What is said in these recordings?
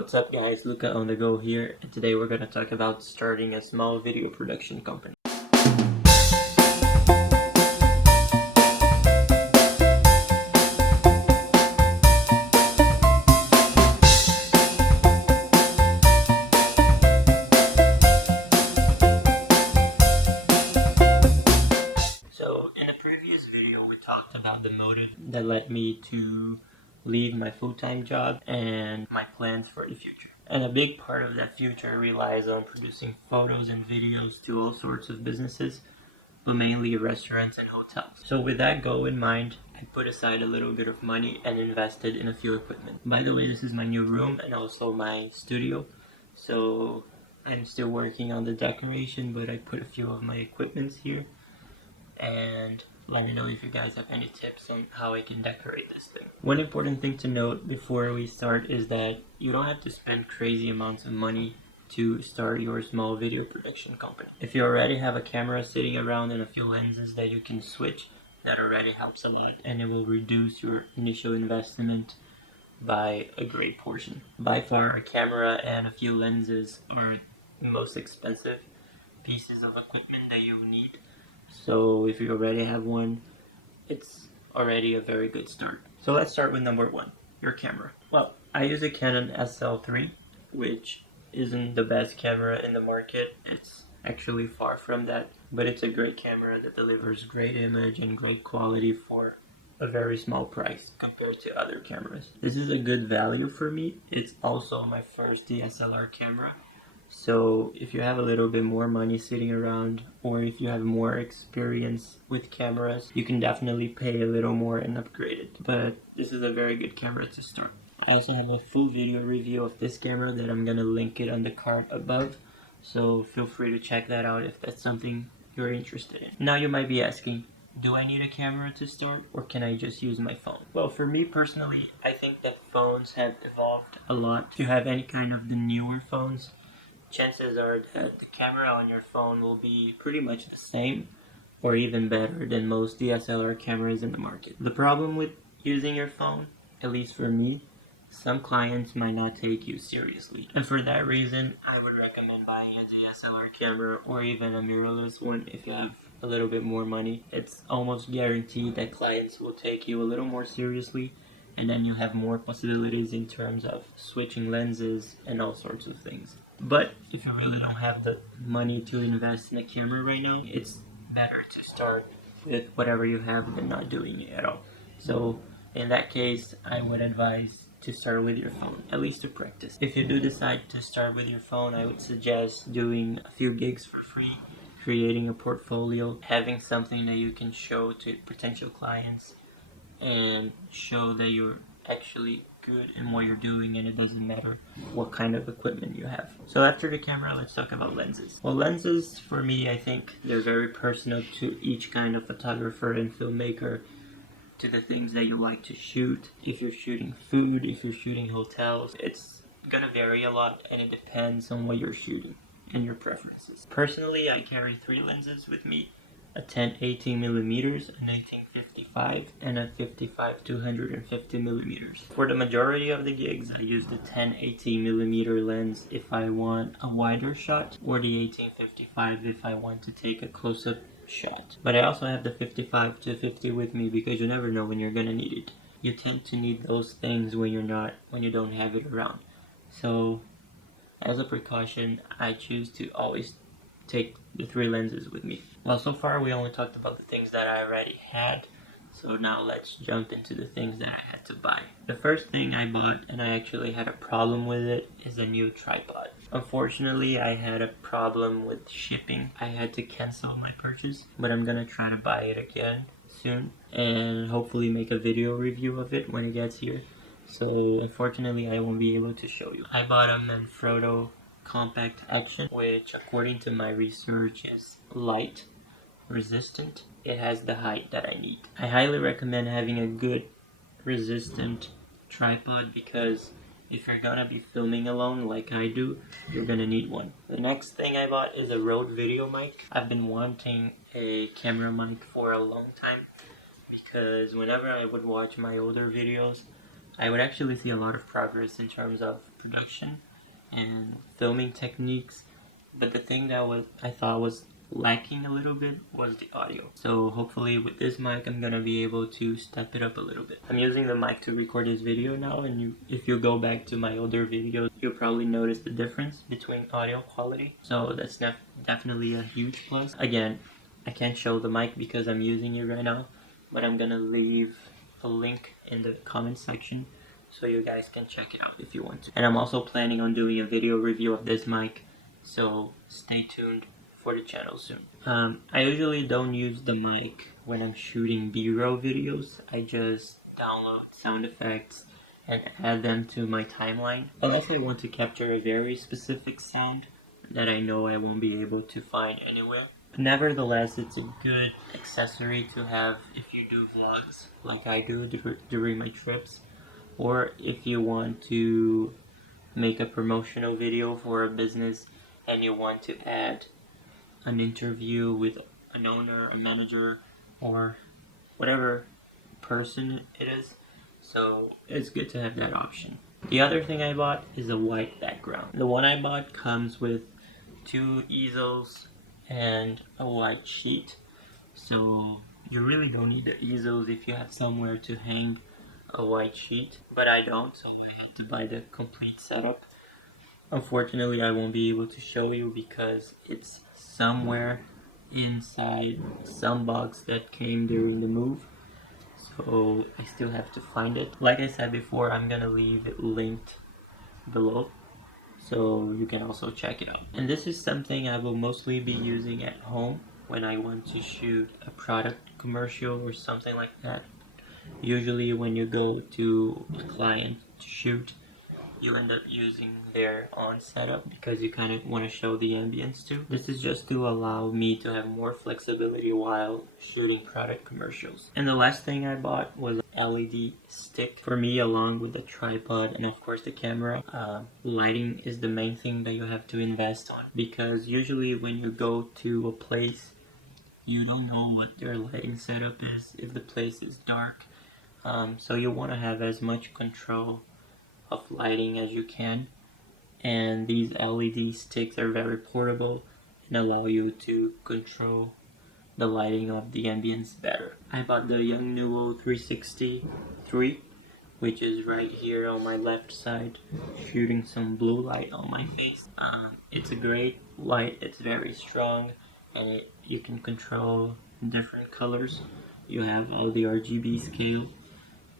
What's up guys, Luca on the go here, and today we're going to talk about starting a small video production company. So in the previous video we talked about the motive that led me to leave my full-time job and my plans for the future. And a big part of that future relies on producing photos and videos to all sorts of businesses, but mainly restaurants and hotels. So with that goal in mind, I put aside a little bit of money and invested in a few equipment. By the way, this is my new room and also my studio. So I'm still working on the decoration, but I put a few of my equipments here. And let me know if you guys have any tips on how I can decorate this thing. One important thing to note before we start is that you don't have to spend crazy amounts of money to start your small video production company. If you already have a camera sitting around and a few lenses that you can switch, that already helps a lot, and it will reduce your initial investment by a great portion. By far, a camera and a few lenses are the most expensive pieces of equipment that you need. So if you already have one, it's already a very good start. So let's start with number one, your camera. Well, I use a Canon SL3, which isn't the best camera in the market. It's actually far from that, but it's a great camera that delivers great image and great quality for a very small price compared to other cameras. This is a good value for me. It's also my first DSLR camera. So if you have a little bit more money sitting around, or if you have more experience with cameras, you can definitely pay a little more and upgrade it. But this is a very good camera to start. I also have a full video review of this camera that I'm gonna link it on the card above. So feel free to check that out if that's something you're interested in. Now you might be asking, do I need a camera to start, or can I just use my phone? Well, for me personally, I think that phones have evolved a lot. If you have any kind of the newer phones, chances are that the camera on your phone will be pretty much the same or even better than most DSLR cameras in the market. The problem with using your phone, at least for me, some clients might not take you seriously. And for that reason, I would recommend buying a DSLR camera or even a mirrorless one if you have a little bit more money. It's almost guaranteed that clients will take you a little more seriously, and then you have more possibilities in terms of switching lenses and all sorts of things. But if you really don't have the money to invest in a camera right now, it's better to start with whatever you have than not doing it at all. So in that case, I would advise to start with your phone, at least to practice. If you do decide to start with your phone, I would suggest doing a few gigs for free, creating a portfolio, having something that you can show to potential clients and show that you're actually good in what you're doing, and it doesn't matter what kind of equipment you have. So after the camera, let's talk about lenses. Well, lenses for me, I think they're very personal to each kind of photographer and filmmaker, to the things that you like to shoot. If you're shooting food, if you're shooting hotels, it's gonna vary a lot, and it depends on what you're shooting and your preferences. Personally, I carry 3 lenses with me: a 10-18mm, an 18-55, and a 55-250mm. For the majority of the gigs, I use the 10-18mm lens if I want a wider shot, or the 18-55 if I want to take a close-up shot. But I also have the 55-50 with me because you never know when you're gonna need it. You tend to need those things when you don't have it around. So as a precaution, I choose to always take the 3 lenses with me. Well, so far we only talked about the things that I already had, so now let's jump into the things that I had to buy. The first thing I bought, and I actually had a problem with it, is a new tripod. Unfortunately, I had a problem with shipping. I had to cancel my purchase, but I'm gonna try to buy it again soon and hopefully make a video review of it when it gets here. So unfortunately, I won't be able to show you. I bought a Manfrotto compact action, which according to my research is light, resistant. It has the height that I need. I highly recommend having a good resistant tripod because if you're gonna be filming alone like I do, you're gonna need one. The next thing I bought is a Rode video mic. I've been wanting a camera mic for a long time because whenever I would watch my older videos, I would actually see a lot of progress in terms of production and filming techniques, but the thing that I thought was lacking a little bit was the audio. So hopefully with this mic I'm gonna be able to step it up a little bit. I'm using the mic to record this video now, and if you go back to my older videos, you'll probably notice the difference between audio quality. So that's definitely a huge plus. Again, I can't show the mic because I'm using it right now, but I'm gonna leave a link in the comment section so you guys can check it out if you want to. And I'm also planning on doing a video review of this mic, so stay tuned for the channel soon. I usually don't use the mic when I'm shooting B-roll videos. I just download sound effects and add them to my timeline, unless I want to capture a very specific sound that I know I won't be able to find anywhere. Nevertheless, it's a good accessory to have if you do vlogs like I do during my trips, or if you want to make a promotional video for a business and you want to add an interview with an owner, a manager, or whatever person it is. So it's good to have that option. The other thing I bought is a white background. The one I bought comes with 2 easels and a white sheet. So you really don't need the easels if you have somewhere to hang a white sheet, but I don't, so I had to buy the complete setup. Unfortunately, I won't be able to show you because it's somewhere inside some box that came during the move, so I still have to find it. Like I said before, I'm gonna leave it linked below so you can also check it out. And this is something I will mostly be using at home when I want to shoot a product commercial or something like that. Usually when you go to a client to shoot, you end up using their on setup because you kind of want to show the ambience too. This is just to allow me to have more flexibility while shooting product commercials. And the last thing I bought was an LED stick for me, along with the tripod and of course the camera. Lighting is the main thing that you have to invest on, because usually when you go to a place, you don't know what their lighting setup is, if the place is dark. So you want to have as much control of lighting as you can, and these LED sticks are very portable and allow you to control the lighting of the ambience better. I bought the Yongnuo 363, which is right here on my left side, shooting some blue light on my face. It's a great light, it's very strong, and you can control different colors. You have all the RGB scale.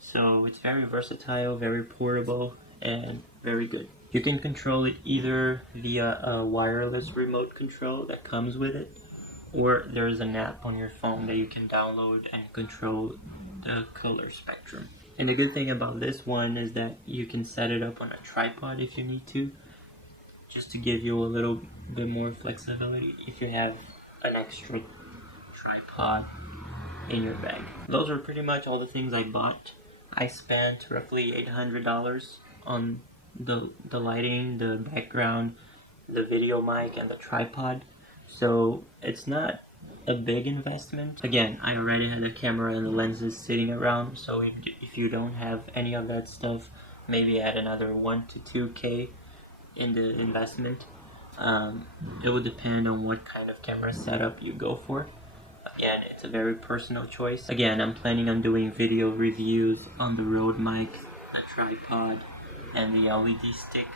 So it's very versatile, very portable, and very good. You can control it either via a wireless remote control that comes with it, or there's an app on your phone that you can download and control the color spectrum. And the good thing about this one is that you can set it up on a tripod if you need to, just to give you a little bit more flexibility if you have an extra tripod in your bag. Those are pretty much all the things I bought. I spent roughly $800 on the lighting, the background, the video mic, and the tripod. So it's not a big investment. Again, I already had a camera and the lenses sitting around, so if you don't have any of that stuff, maybe add another 1 to 2K in the investment. It would depend on what kind of camera setup you go for. Again, it's a very personal choice. Again, I'm planning on doing video reviews on the Rode mic, the tripod, and the LED stick.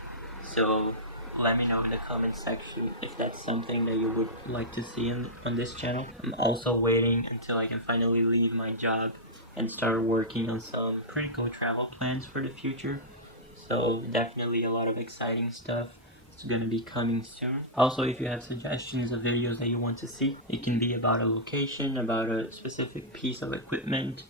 So let me know in the comment section if that's something that you would like to see on this channel. I'm also waiting until I can finally leave my job and start working on some pretty cool travel plans for the future. So definitely a lot of exciting stuff. It's gonna be coming soon. Also, if you have suggestions of videos that you want to see, it can be about a location, about a specific piece of equipment,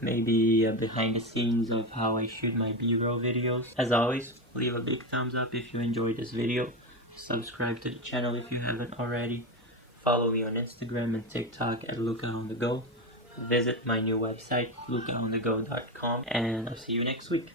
maybe behind the scenes of how I shoot my B-roll videos. As always, leave a big thumbs up if you enjoyed this video. Subscribe to the channel if you haven't already. Follow me on Instagram and TikTok at LucaOnTheGo. Visit my new website, lucaonthego.com, and I'll see you next week.